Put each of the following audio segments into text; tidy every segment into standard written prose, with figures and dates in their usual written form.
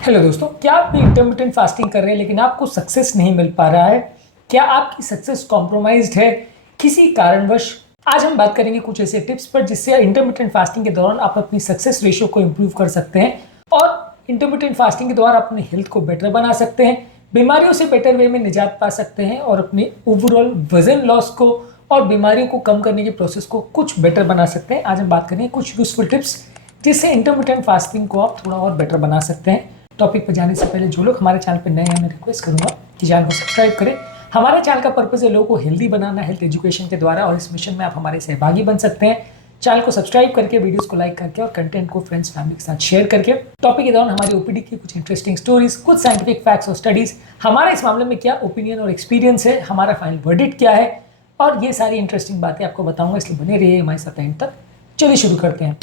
Hello दोस्तों, क्या आप भी इंटरमिटेंट फास्टिंग कर रहे हैं लेकिन आपको सक्सेस नहीं मिल पा रहा है? क्या आपकी सक्सेस कॉम्प्रोमाइज्ड है किसी कारणवश? आज हम बात करेंगे कुछ ऐसे टिप्स पर जिससे इंटरमिटेंट फास्टिंग के दौरान आप अपनी सक्सेस रेशियो को इंप्रूव कर सकते हैं और इंटरमिटेंट फास्टिंग के द्वारा अपनी हेल्थ को बेटर बना सकते हैं, बीमारियों से बेटर वे में निजात पा सकते हैं और अपने ओवरऑल वजन लॉस को और बीमारियों को कम करने की प्रोसेस को कुछ बेटर बना सकते हैं। आज हम बात करेंगे कुछ यूजफुल टिप्स जिससे इंटरमिटेंट फास्टिंग को आप थोड़ा और बेटर बना सकते हैं। टॉपिक पर जाने से पहले जो लोग हमारे चैनल पर नए हैं, मैं रिक्वेस्ट करूंगा कि चैनल को सब्सक्राइब करें। हमारे चैनल का पर्पस है लोगों को हेल्दी बनाना, हेल्थ एजुकेशन के द्वारा, और इस मिशन में आप हमारे सहभागी बन सकते हैं। चैनल को सब्सक्राइब करके, वीडियोस को लाइक करके और कंटेंट को फ्रेंड्स फैमिली के साथ शेयर करके। टॉपिक के दौरान हमारी ओपीडी की कुछ इंटरेस्टिंग स्टोरीज, कुछ साइंटिफिक फैक्ट्स और स्टडीज, हमारा इस मामले में क्या ओपिनियन और एक्सपीरियंस है, हमारा फाइनल वर्डिक्ट क्या है, और ये सारी इंटरेस्टिंग बातें आपको बताऊंगा, इसलिए बने रहिए हमारे साथ एंड तक। चलिए शुरू करते हैं।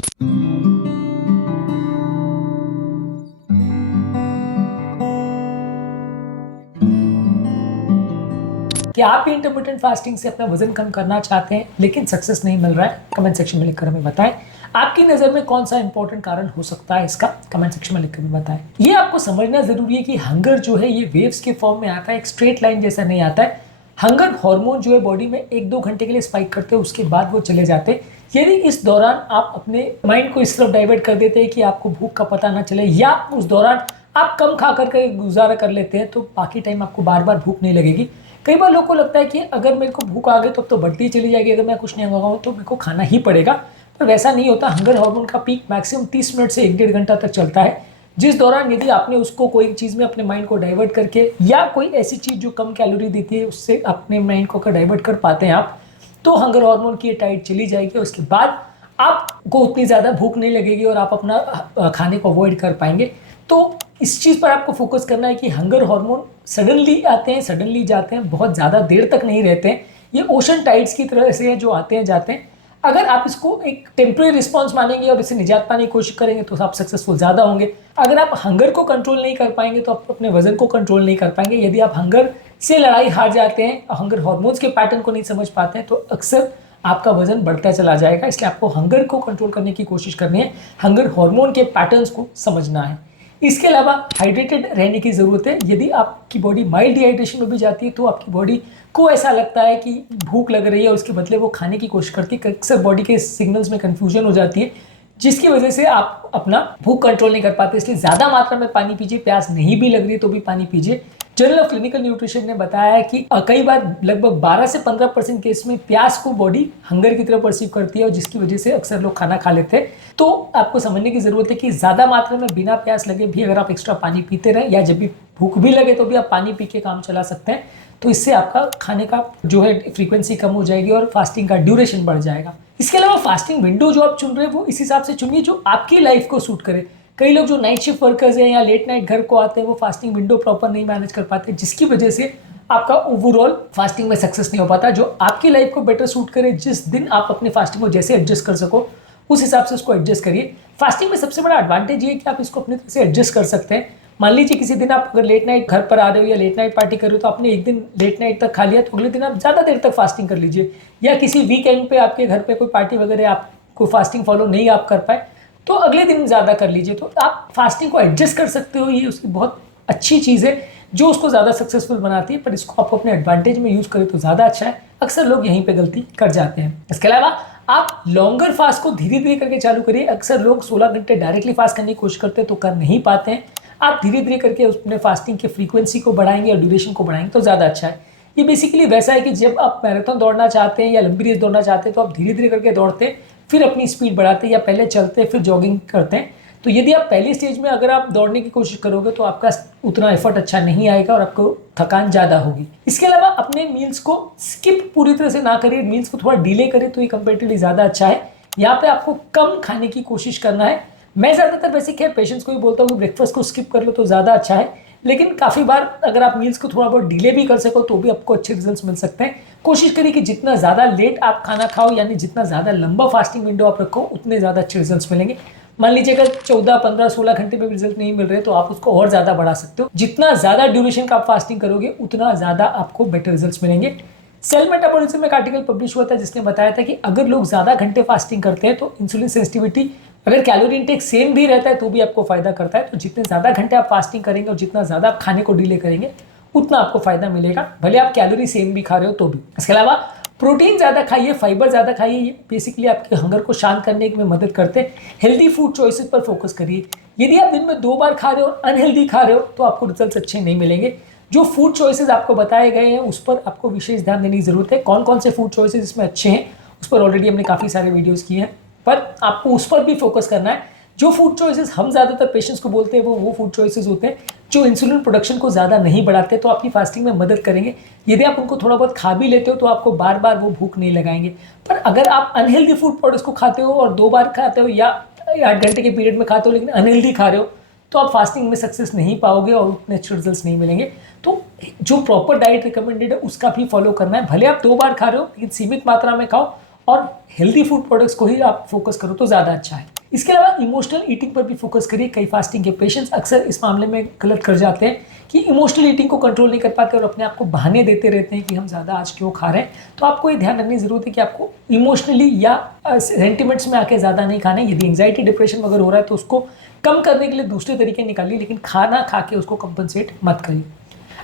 क्या आप भी इंटरमिटेंट फास्टिंग से अपना वजन कम करना चाहते हैं लेकिन सक्सेस नहीं मिल रहा है? कमेंट सेक्शन में लिखकर हमें बताएं। आपकी नज़र में कौन सा इंपॉर्टेंट कारण हो सकता है इसका? कमेंट सेक्शन में लिखकर हमें बताएं। ये आपको समझना जरूरी है कि हंगर जो है ये वेव्स के फॉर्म में आता है, एक स्ट्रेट लाइन जैसा नहीं आता है। हंगर हार्मोन जो है बॉडी में 1-2 घंटे के लिए स्पाइक करते हैं, उसके बाद वो चले जाते हैं। यदि इस दौरान आप अपने माइंड को इस तरफ डाइवर्ट कर देते हैं कि आपको भूख का पता ना चले, या उस दौरान आप कम खा करके गुजारा कर लेते हैं, तो बाकी टाइम आपको बार बार भूख नहीं लगेगी। कई बार लोगों को लगता है कि अगर मेरे को भूख आ गई तो बढ़ती चली जाएगी, अगर मैं कुछ नहीं मंगाऊँ तो मेरे को खाना ही पड़ेगा। पर वैसा नहीं होता। हंगर हार्मोन का पीक मैक्सिमम 30 मिनट से 1-1.5 घंटा तक चलता है, जिस दौरान यदि आपने उसको कोई चीज़ में अपने माइंड को डाइवर्ट करके, या कोई ऐसी चीज़ जो कम कैलोरी देती है उससे अपने माइंड को डाइवर्ट कर पाते हैं आप, तो हंगर हार्मोन की टाइट चली जाएगी। उसके बाद आपको उतनी ज़्यादा भूख नहीं लगेगी और आप अपना खाने को अवॉइड कर पाएंगे। तो इस चीज़ पर आपको फोकस करना है कि हंगर हार्मोन सडनली आते हैं, सडनली जाते हैं, बहुत ज़्यादा देर तक नहीं रहते हैं। ये ओशन टाइड्स की तरह से हैं जो आते हैं जाते हैं। अगर आप इसको एक टेम्परेरी रिस्पॉन्स मानेंगे और इसे निजात पाने की कोशिश करेंगे तो आप सक्सेसफुल ज़्यादा होंगे। अगर आप हंगर को कंट्रोल नहीं कर पाएंगे तो आप अपने वजन को कंट्रोल नहीं कर पाएंगे। यदि आप हंगर से लड़ाई हार जाते हैं, हंगर हार्मोन्स के पैटर्न को नहीं समझ पाते हैं, तो अक्सर आपका वजन बढ़ता चला जाएगा। इसलिए आपको हंगर को कंट्रोल करने की कोशिश करनी है, हंगर हार्मोन के पैटर्न्स को समझना है। इसके अलावा हाइड्रेटेड रहने की ज़रूरत है। यदि आपकी बॉडी माइल्ड डिहाइड्रेशन में भी जाती है तो आपकी बॉडी को ऐसा लगता है कि भूख लग रही है, उसके बदले वो खाने की कोशिश करती है। अक्सर बॉडी के सिग्नल्स में कन्फ्यूजन हो जाती है, जिसकी वजह से आप अपना भूख कंट्रोल नहीं कर पाते। इसलिए ज़्यादा मात्रा में पानी पीजिए, प्यास नहीं भी लग रही है तो भी पानी पीजिए। जर्नल ऑफ क्लिनिकल न्यूट्रिशन ने बताया है कि कई बार लगभग 12 से 15% केस में प्यास को बॉडी हंगर की तरह परसीव करती है, और जिसकी वजह से अक्सर लोग खाना खा लेते हैं। तो आपको समझने की ज़रूरत है कि ज़्यादा मात्रा में बिना प्यास लगे भी अगर आप एक्स्ट्रा पानी पीते रहें, या जब भी भूख भी लगे तो भी आप पानी पी के काम चला सकते हैं, तो इससे आपका खाने का जो है फ्रीक्वेंसी कम हो जाएगी और फास्टिंग का ड्यूरेशन बढ़ जाएगा। इसके अलावा फास्टिंग विंडो जो आप चुन रहे हैं वो इस हिसाब से चुनिए जो आपकी लाइफ को सूट करे। कई लोग जो नाइट शिफ्ट वर्कर्स हैं या लेट नाइट घर को आते हैं, वो फास्टिंग विंडो प्रॉपर नहीं मैनेज कर पाते, जिसकी वजह से आपका ओवरऑल फास्टिंग में सक्सेस नहीं हो पाता। जो आपकी लाइफ को बेटर सूट करे, जिस दिन आप अपनी फास्टिंग को जैसे एडजस्ट कर सको उस हिसाब से उसको एडजस्ट करिए। फास्टिंग में सबसे बड़ा एडवांटेज ये है कि आप इसको अपनी तरह से एडजस्ट कर सकते हैं। मान लीजिए किसी दिन आप अगर लेट नाइट घर पर आ रहे हो या लेट नाइट पार्टी कर रहे हो, तो आपने एक दिन लेट नाइट तक खा लिया, तो अगले दिन आप ज़्यादा देर तक फास्टिंग कर लीजिए। या किसी वीकेंड पे आपके घर पे कोई पार्टी वगैरह, आपको फास्टिंग फॉलो नहीं आप कर पाए, तो अगले दिन ज़्यादा कर लीजिए। तो आप फास्टिंग को एडजस्ट कर सकते हो, ये उसकी बहुत अच्छी चीज़ है जो उसको ज़्यादा सक्सेसफुल बनाती है। पर इसको आप अपने एडवांटेज में यूज़ करें तो ज़्यादा अच्छा है। अक्सर लोग यहीं पे गलती कर जाते हैं। इसके अलावा आप लॉन्गर फास्ट को धीरे धीरे करके चालू करिए। अक्सर लोग 16 घंटे डायरेक्टली फास्ट करने की कोशिश करते हैं तो कर नहीं पाते हैं। आप धीरे धीरे करके अपने फास्टिंग की फ्रीक्वेंसी को बढ़ाएंगे और ड्यूरेशन को बढ़ाएंगे तो ज़्यादा अच्छा है। ये बेसिकली वैसा है कि जब आप मैराथन दौड़ना चाहते हैं या लंबी रेस दौड़ना चाहते हैं, तो आप धीरे धीरे करके दौड़ते हैं, फिर अपनी स्पीड बढ़ाते हैं, या पहले चलते हैं फिर जॉगिंग करते हैं। तो यदि आप पहली स्टेज में अगर आप दौड़ने की कोशिश करोगे तो आपका उतना एफर्ट अच्छा नहीं आएगा और आपको थकान ज़्यादा होगी। इसके अलावा अपने मील्स को स्किप पूरी तरह से ना करिए, मील्स को थोड़ा डिले करें तो ये कंपेरेटिवली ज़्यादा अच्छा है। यहाँ पे आपको कम खाने की कोशिश करना है। मैं ज़्यादातर वैसे खैर पेशेंट्स को भी बोलता हूँ कि ब्रेकफास्ट को स्किप कर लो तो ज़्यादा अच्छा है, लेकिन काफ़ी बार अगर आप मील्स को थोड़ा बहुत डिले भी कर सको तो भी आपको अच्छे रिजल्ट्स मिल सकते हैं। कोशिश करिए कि जितना ज़्यादा लेट आप खाना खाओ, यानी जितना ज़्यादा लंबा फास्टिंग विंडो आप रखो, उतने ज़्यादा अच्छे रिजल्ट्स मिलेंगे। मान लीजिए अगर 14, 15, 16 घंटे में भी रिजल्ट नहीं मिल रहे तो आप उसको और ज़्यादा बढ़ा सकते हो। जितना ज़्यादा ड्यूरेशन का आप फास्टिंग करोगे उतना ज़्यादा आपको बेटर रिजल्ट्स मिलेंगे। सेल मेटाबॉलिज्म में एक आर्टिकल पब्लिश हुआ था जिसने बताया था कि अगर लोग ज़्यादा घंटे फास्टिंग करते हैं तो इंसुलिन सेंसिटिविटी अगर कैलोरी इंटेक सेम भी रहता है तो भी आपको फायदा करता है। तो जितने ज़्यादा घंटे आप फास्टिंग करेंगे और जितना ज़्यादा आप खाने को डिले करेंगे उतना आपको फायदा मिलेगा, भले आप कैलोरी सेम भी खा रहे हो तो भी। इसके अलावा प्रोटीन ज़्यादा खाइए, फाइबर ज़्यादा खाइए, ये बेसिकली आपके हंगर को शांत करने में मदद करते हैं। हेल्दी फूड चॉइसेस पर फोकस करिए। यदि आप दिन में 2 बार खा रहे हो और अनहेल्दी खा रहे हो तो आपको रिजल्ट्स अच्छे नहीं मिलेंगे। जो फूड चॉइसेस आपको बताए गए हैं उस पर आपको विशेष ध्यान देने की जरूरत है। कौन कौन से फूड चॉइसेस इसमें अच्छे हैं उस पर ऑलरेडी हमने काफ़ी सारे वीडियोज़ किए हैं, पर आपको उस पर भी फोकस करना है। जो फूड चॉइसेस हम ज़्यादातर पेशेंट्स को बोलते हैं वो फूड चॉइसेस होते हैं जो इंसुलिन प्रोडक्शन को ज़्यादा नहीं बढ़ाते, तो आपकी फास्टिंग में मदद करेंगे। यदि आप उनको थोड़ा बहुत खा भी लेते हो तो आपको बार बार वो भूख नहीं लगाएंगे। पर अगर आप अनहेल्दी फूड प्रोडक्ट्स को खाते हो और 2 बार खाते हो या 8 घंटे के पीरियड में खाते हो लेकिन अनहेल्दी खा रहे हो तो आप फास्टिंग में सक्सेस नहीं पाओगे और उतने अच्छे रिजल्ट्स नहीं मिलेंगे। तो जो प्रॉपर डाइट रिकमेंडेड है उसका भी फॉलो करना है। भले आप 2 बार खा रहे हो लेकिन सीमित मात्रा में खाओ और हेल्दी फूड प्रोडक्ट्स को ही आप फोकस करो तो ज़्यादा अच्छा है। इसके अलावा इमोशनल ईटिंग पर भी फोकस करिए। कई फास्टिंग के पेशेंट्स अक्सर इस मामले में गलत कर जाते हैं कि इमोशनल ईटिंग को कंट्रोल नहीं कर पाते और अपने आप को बहाने देते रहते हैं कि हम ज़्यादा आज क्यों खा रहे हैं। तो आपको ये ध्यान रखने की जरूरत है कि आपको इमोशनली या सेंटिमेंट्स में आके ज़्यादा नहीं खाना है। यदि एंग्जाइटी डिप्रेशन वगैरह हो रहा है तो उसको कम करने के लिए दूसरे तरीके निकालिए, लेकिन खाना खा के उसको कंपनसेट मत करिए।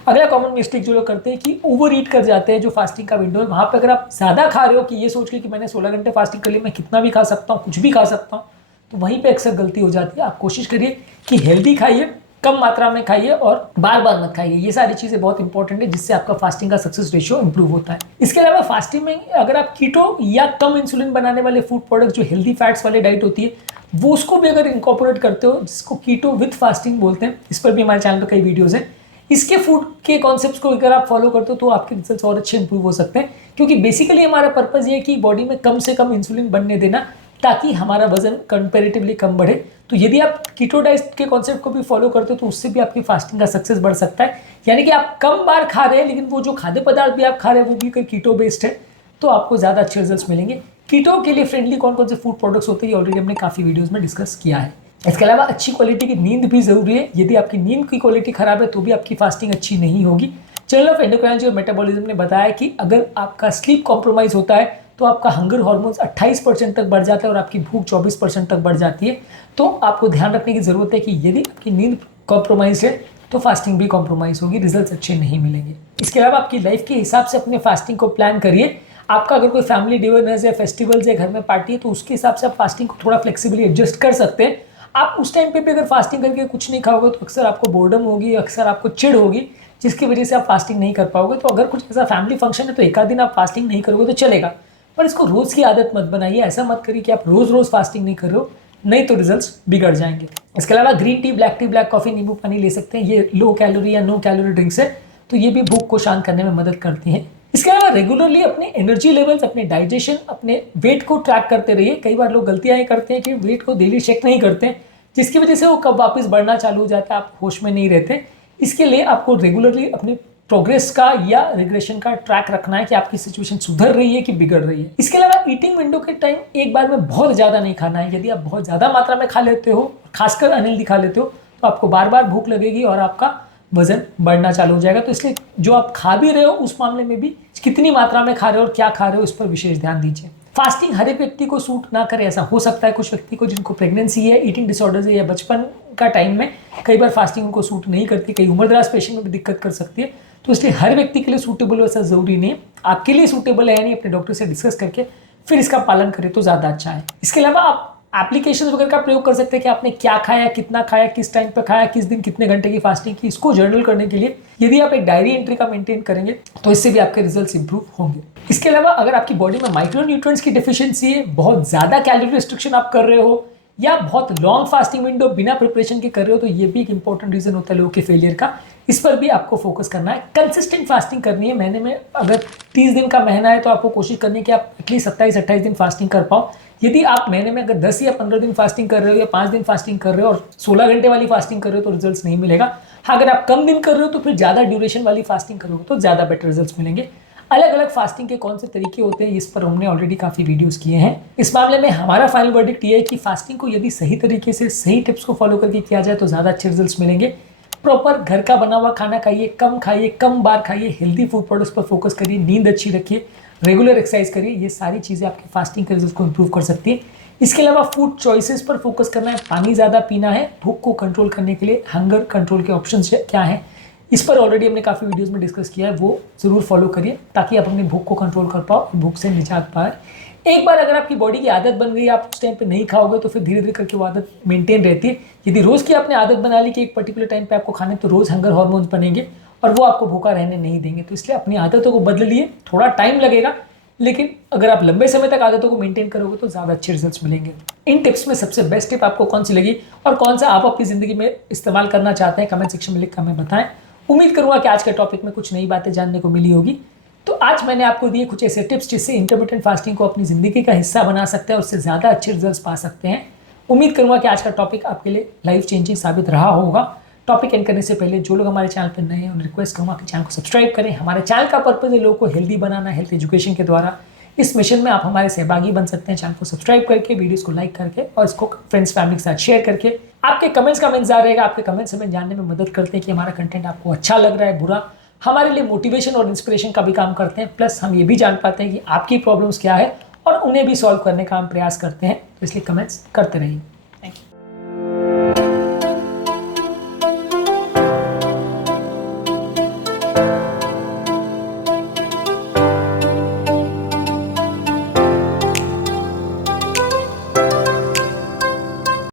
अगला कॉमन मिस्टेक जो लोग करते हैं कि ओवर ईट कर जाते हैं। जो फास्टिंग का विंडो है वहाँ पे अगर आप ज़्यादा खा रहे हो कि ये सोच के कि मैंने 16 घंटे फास्टिंग कर ली, मैं कितना भी खा सकता हूँ, कुछ भी खा सकता हूँ, तो वहीं पे अक्सर गलती हो जाती है। आप कोशिश करिए कि हेल्दी खाइए, कम मात्रा में खाइए और बार बार मत खाइए। ये सारी चीज़ें बहुत इंपॉर्टेंट है जिससे आपका फास्टिंग का सक्सेस रेशियो इंप्रूव होता है। इसके अलावा फास्टिंग में अगर आप कीटो या कम इंसुलिन बनाने वाले फूड प्रोडक्ट जो हेल्दी फैट्स वाले डाइट होती है वो उसको भी अगर इंकॉर्पोरेट करते हो, जिसको कीटो विद फास्टिंग बोलते हैं, इस पर भी हमारे चैनल पर कई वीडियोज़ हैं। इसके फूड के कॉन्सेप्ट्स को अगर आप फॉलो करते हो तो आपके रिजल्ट्स और अच्छे इंप्रूव हो सकते हैं, क्योंकि बेसिकली हमारा पर्पज़ ये है कि बॉडी में कम से कम इंसुलिन बनने देना ताकि हमारा वजन कंपैरेटिवली कम बढ़े। तो यदि आप कीटो डाइट के कॉन्सेप्ट को भी फॉलो करते हो तो उससे भी आपकी फास्टिंग का सक्सेस बढ़ सकता है। यानी कि आप कम बार खा रहे हैं लेकिन वो जो खाद्य पदार्थ भी आप खा रहे हैं वो भी कीटो बेस्ड है, तो आपको ज़्यादा अच्छे रिजल्ट्स मिलेंगे। कीटो के लिए फ्रेंडली कौन कौन से फूड प्रोडक्ट्स होते हैं ऑलरेडी हमने काफ़ी वीडियोज़ में डिस्कस किया है। इसके अलावा अच्छी क्वालिटी की नींद भी जरूरी है। यदि आपकी नींद की क्वालिटी खराब है तो भी आपकी फास्टिंग अच्छी नहीं होगी। जर्नल ऑफ एंडोक्राइनोलॉजी और मेटाबॉलिज्म ने बताया कि अगर आपका स्लीप कॉम्प्रोमाइज होता है तो आपका हंगर हार्मोन्स 28% तक बढ़ जाता है और आपकी भूख 24% तक बढ़ जाती है। तो आपको ध्यान रखने की जरूरत है कि यदि आपकी नींद कॉम्प्रोमाइज है तो फास्टिंग भी कॉम्प्रोमाइज होगी, रिजल्ट्स अच्छे नहीं मिलेंगे। इसके अलावा आपकी लाइफ के हिसाब से अपने फास्टिंग को प्लान करिए। आपका अगर कोई फैमिली डिनर्स या फेस्टिवल्स या घर में पार्टी है तो उसके हिसाब से आप फास्टिंग को थोड़ा फ्लेक्सिबली एडजस्ट कर सकते हैं। आप उस टाइम पे भी अगर फास्टिंग करके कुछ नहीं खाओगे तो अक्सर आपको बोर्डम होगी, अक्सर आपको चिढ़ होगी, जिसकी वजह से आप फास्टिंग नहीं कर पाओगे। तो अगर कुछ ऐसा फैमिली फंक्शन है तो एक आध दिन आप फास्टिंग नहीं करोगे तो चलेगा, पर इसको रोज़ की आदत मत बनाइए। ऐसा मत करिए कि आप रोज़ रोज़ फास्टिंग नहीं कर रहे हो, नहीं तो रिजल्ट्स बिगड़ जाएंगे। इसके अलावा green tea, black T, black coffee, नींबू पानी ले सकते हैं। ये लो कैलोरी या नो कैलोरी ड्रिंक्स है, तो ये भी भूख को शांत करने में मदद करती हैं। इसके अलावा रेगुलरली अपने एनर्जी लेवल्स, अपने डाइजेशन, अपने वेट को ट्रैक करते रहिए। कई बार लोग गलतियाँ ये करते हैं कि वेट को डेली चेक नहीं करते हैं, जिसकी वजह से वो कब वापस बढ़ना चालू हो जाता है, आप होश में नहीं रहते। इसके लिए आपको रेगुलरली अपनी प्रोग्रेस का या रिग्रेशन का ट्रैक रखना है कि आपकी सिचुएशन सुधर रही है कि बिगड़ रही है। इसके अलावा ईटिंग विंडो के टाइम एक बार में बहुत ज़्यादा नहीं खाना है। यदि आप बहुत ज़्यादा मात्रा में खा लेते हो, खासकर अनहेल्दी खा लेते हो, तो आपको बार बार भूख लगेगी और आपका वजन बढ़ना चालू हो जाएगा। तो इसलिए जो आप खा भी रहे हो उस मामले में भी कितनी मात्रा में खा रहे हो और क्या खा रहे हो इस पर विशेष ध्यान दीजिए। फास्टिंग हर एक व्यक्ति को सूट ना करे, ऐसा हो सकता है। कुछ व्यक्ति को जिनको प्रेगनेंसी है, ईटिंग डिसऑर्डर्स है या बचपन का टाइम में कई बार फास्टिंग उनको सूट नहीं करती, कई उम्रदराज पेशेंट में भी दिक्कत कर सकती है। तो इसलिए हर व्यक्ति के लिए सूटेबल वैसा ज़रूरी नहीं है। आपके लिए सूटेबल है या नहीं, अपने डॉक्टर से डिस्कस करके फिर इसका पालन करें तो ज़्यादा अच्छा है। इसके अलावा आप एप्लीकेशन वगैरह का प्रयोग कर सकते हैं कि आपने क्या खाया, कितना खाया, किस टाइम पे खाया, किस दिन कितने घंटे की फास्टिंग की। इसको जर्नल करने के लिए यदि आप एक डायरी एंट्री का मेंटेन करेंगे तो इससे भी आपके रिजल्ट्स इंप्रूव होंगे। इसके अलावा अगर आपकी बॉडी में माइक्रोन्यूट्रिएंट्स की डेफिशिएंसी है, बहुत ज़्यादा कैलोरी रिस्ट्रिक्शन आप कर रहे हो या बहुत लॉन्ग फास्टिंग विंडो बिना प्रिपरेशन के कर रहे हो, तो ये भी एक इंपॉर्टेंट रीजन होता है लोगों के फेलियर का। इस पर भी आपको फोकस करना है। कंसिस्टेंट फास्टिंग करनी है। महीने में अगर 30 दिन का महीना है तो आपको कोशिश करनी है कि आप एटलीस्ट 27-28 दिन फास्टिंग कर पाओ। यदि आप महीने में अगर 10 या 15 दिन फास्टिंग कर रहे हो या 5 दिन फास्टिंग कर रहे हो और 16 घंटे वाली फास्टिंग कर रहे हो तो रिजल्ट्स नहीं मिलेगा। हाँ, अगर आप कम दिन कर रहे हो तो फिर ज़्यादा ड्यूरेशन वाली फास्टिंग करोगे तो ज़्यादा बेटर रिजल्ट्स मिलेंगे। अलग अलग फास्टिंग के कौन से तरीके होते हैं इस पर हमने ऑलरेडी काफ़ी वीडियोस किए हैं। इस मामले में हमारा फाइनल वर्डिक्ट ये है कि फास्टिंग को यदि सही तरीके से सही टिप्स को फॉलो करके किया जाए तो ज़्यादा अच्छे रिजल्ट्स मिलेंगे। प्रॉपर घर का बना हुआ खाना खाइए, कम बार खाइए, हेल्दी फूड प्रोडक्ट्स पर फोकस करिए, नींद अच्छी रखिए, रेगुलर एक्सरसाइज करिए। ये सारी चीज़ें आपके फास्टिंग के रिजल्ट को इंप्रूव कर सकती है। इसके अलावा फूड चॉइसेस पर फोकस करना है, पानी ज़्यादा पीना है, भूख को कंट्रोल करने के लिए हंगर कंट्रोल के ऑप्शंस क्या हैं, इस पर ऑलरेडी हमने काफ़ी वीडियोस में डिस्कस किया है, वो ज़रूर फॉलो करिए ताकि आप अपनी भूख को कंट्रोल कर पाओ, भूख से निजात पाए। एक बार अगर आपकी बॉडी की आदत बन गई, आप उस टाइम पे नहीं खाओगे तो फिर धीरे धीरे करके वो आदत मेंटेन रहती है। यदि रोज़ की आपने आदत बना ली कि एक पर्टिकुलर टाइम पे आपको खाने, तो रोज़ हंगर हार्मोन्स बनेंगे और वो आपको भूखा रहने नहीं देंगे। तो इसलिए अपनी आदतों को बदल लिए, थोड़ा टाइम लगेगा, लेकिन अगर आप लंबे समय तक आदतों को मेंटेन करोगे तो ज़्यादा अच्छे रिजल्ट्स मिलेंगे। इन टिप्स में सबसे बेस्ट टिप आपको कौन सी लगी और कौन सा आप अपनी ज़िंदगी में इस्तेमाल करना चाहते हैं, कमेंट सेक्शन में लिख कर हमें बताएं। उम्मीद करूंगा कि आज के टॉपिक में कुछ नई बातें जानने को मिली होगी। तो आज मैंने आपको दिए कुछ ऐसे टिप्स जिससे इंटरमिटेंट फास्टिंग को अपनी ज़िंदगी का हिस्सा बना सकते हैं और उससे ज़्यादा अच्छे रिजल्ट्स पा सकते हैं। उम्मीद करूंगा कि आज का टॉपिक आपके लिए लाइफ चेंजिंग साबित रहा होगा। टॉपिक एंड करने से पहले जो लोग हमारे चैनल पर नए हैं उन्हें रिक्वेस्ट करूंगा कि चैनल को सब्सक्राइब करें। हमारे चैनल का पर्पज़ है लोगों को हेल्दी बनाना, हेल्थ एजुकेशन के द्वारा। इस मिशन में आप हमारे सहभागी बन सकते हैं चैनल को सब्सक्राइब करके, वीडियोस को लाइक करके और इसको फ्रेंड्स फैमिली के साथ शेयर करके। आपके कमेंट्स का इंतजार रहेगा। आपके कमेंट्स हमें जानने में मदद करते हैं कि हमारा कंटेंट आपको अच्छा लग रहा है, बुरा। हमारे लिए मोटिवेशन और इंस्पिरेशन का भी काम करते हैं। प्लस हम ये भी जान पाते हैं कि आपकी प्रॉब्लम्स क्या है और उन्हें भी सॉल्व करने का हम प्रयास करते हैं। तो इसलिए कमेंट्स करते रहिए।